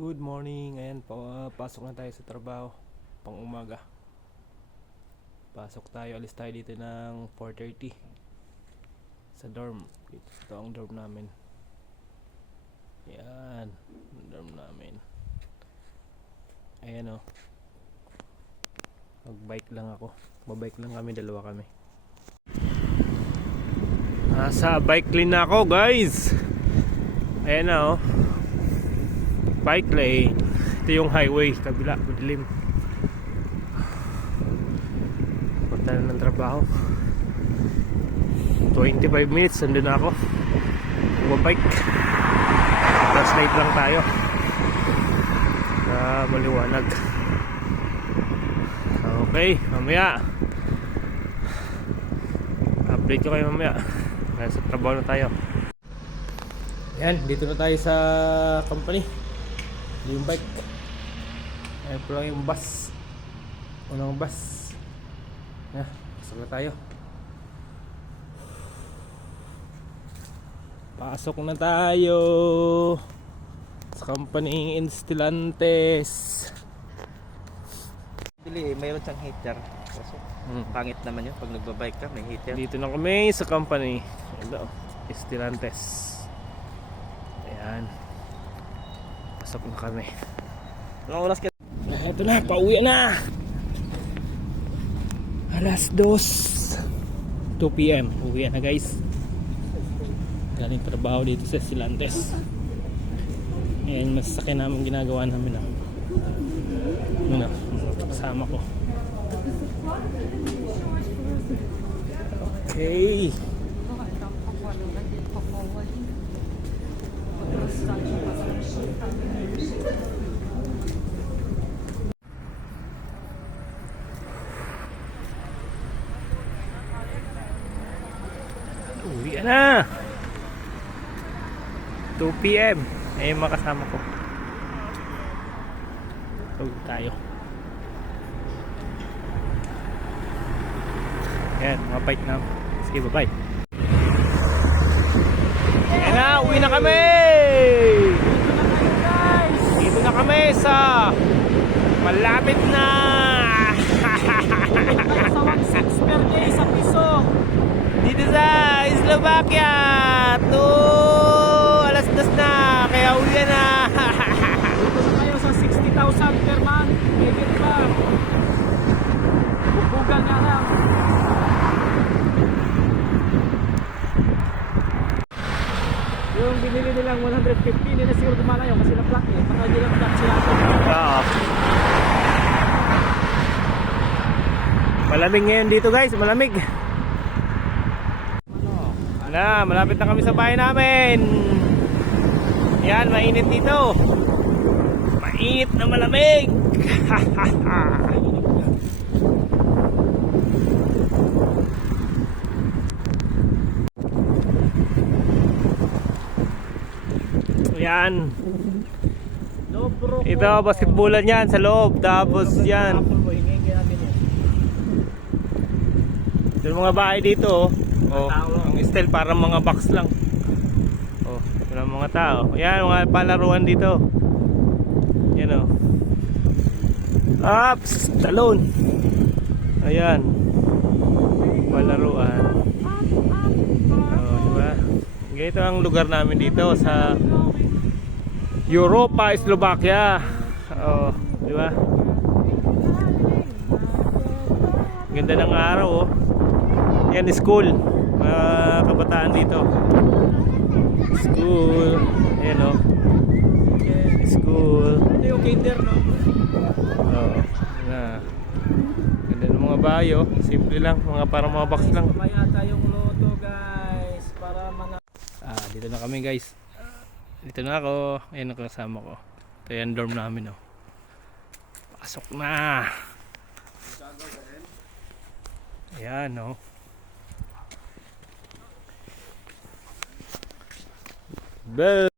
Good morning. Ayan, pasok na tayo sa trabaho. Pang umaga. Pasok tayo, alis tayo dito ng 4:30 sa dorm. Ito ang dorm namin. Ayan, ang dorm namin. Ayan o. Mag-bike lang ako. Mabike lang kami, dalawa kami. Nasa bike lane na ako, guys. Ayan na o. Bike lane. Ito yung highway, kabila, madilim. Punta na ng trabaho. 25 minutes, nandun na ako. Bike. Last night lang tayo. Maliwanag. Okay, mamaya update ko kayo mamaya. Nasa trabaho na tayo. Yan, dito na tayo sa company. Yung bike. Ayan po lang yung bus. Unang bus. Pasok na tayo. Pasok na tayo sa company Instellantes. Bili, mayroon siyang heater. Kasi pangit naman yun pag nagbabike ka, may heater. Dito na kami sa company. Ito, Instellantes. Ayan. Pasok na kami. Anong oras ka? Ito na, pauwi na. Alas 2 PM. Uwi na, guys. Galing trabaho dito sa Instellantes. Ayan, masasakyan namin ginagawa namin. Kasama ko. Okay. Uwi na. 2 PM. Ayun, makasama ko. Uwi tayo. Ayan, mga bike na. Sige, bye-bye. Ayan na, uwi na kami! Dito na kami sa malapit na Sa 1.6 per day sa piso. dito sa Slovakia. Alas 2 na, kaya uwi na. Dito na tayo sa 60,000 per month. Pwede ba? Bubugan nga lang. Yung binili nilang 150, hindi na siguro gumana yun kasi na-flat eh. Baka hindi lang flat siya. Malamig ngayon dito, guys, malamig. Malapit na kami sa bahay namin. Yan, mainit dito. Mainit na malamig. Yan. Ito, basketballan yan sa loob. Tapos yan. Ito yung mga bahay dito. Ang style parang mga box lang. Walang mga tao. Yan, mga palaruan dito. Yan o. Ups! Talon! Ayan. Palaruan. Diba? Ganito ang lugar namin dito sa Europa, Slovakia. Diba? Ganda ng araw Yan, school. Mga kabataan dito. School. Ayan School. Ito yung kinder, no? Ganda ng mga bayo. Simple lang. Parang mga box lang. Kaya tayong loto, guys. Para mga... Dito na kami, guys. Dito na ako. Ayan ang kasama ko. Ito yan dorm namin. Pasok na. Ayan Bell.